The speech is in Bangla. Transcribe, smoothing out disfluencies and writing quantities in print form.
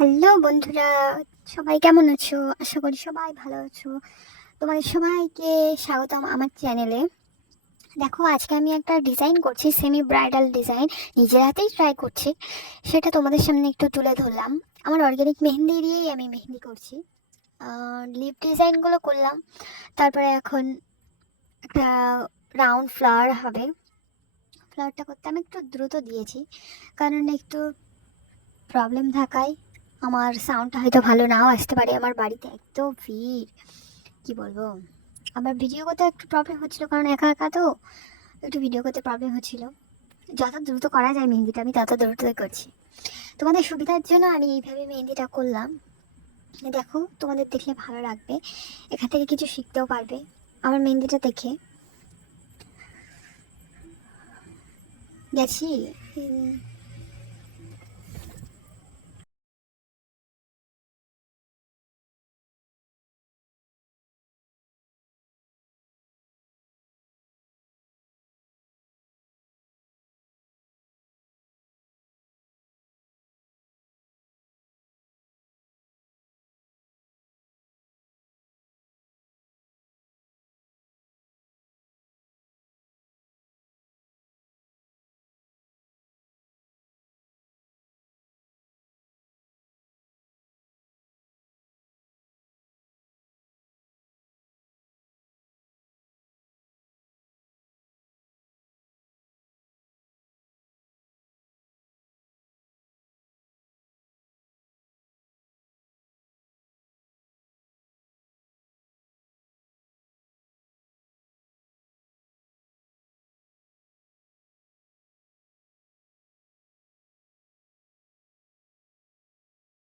হ্যালো বন্ধুরা, সবাই কেমন আছো? আশা করি সবাই ভালো আছো। তোমাদের সবাইকে স্বাগতম আমার চ্যানেলে। দেখো, আজকে আমি একটা ডিজাইন করছি, সেমি ব্রাইডাল ডিজাইন। নিজের হাতেই ট্রাই করছি, সেটা তোমাদের সামনে একটু তুলে ধরলাম। আমার অর্গানিক মেহেন্দি দিয়েই আমি মেহেন্দি করছি। লিপ ডিজাইনগুলো করলাম, তারপরে এখন একটা রাউন্ড ফ্লাওয়ার হবে। ফ্লাওয়ারটা করতে আমি একটু দ্রুত দিয়েছি, কারণ একটু প্রবলেম থাকায় আমার সাউন্ডটা হয়তো ভালো নাও আসতে পারে। আমার বাড়িতে এত ভিড়, কি বলবো। আমার ভিডিও করতে একটু প্রবলেম হচ্ছিল, কারণ একা একা তো একটু ভিডিও করতে প্রবলেম হচ্ছিল। যত দ্রুত করা যায় মেহেন্দিটা আমি তত দ্রুতই করছি। তোমাদের সুবিধার জন্য আমি এইভাবে মেহেন্দিটা করলাম। দেখো, তোমাদের দেখলে ভালো লাগবে, এখান থেকে কিছু শিখতেও পারবে আমার মেহেন্দিটা দেখে। গেছি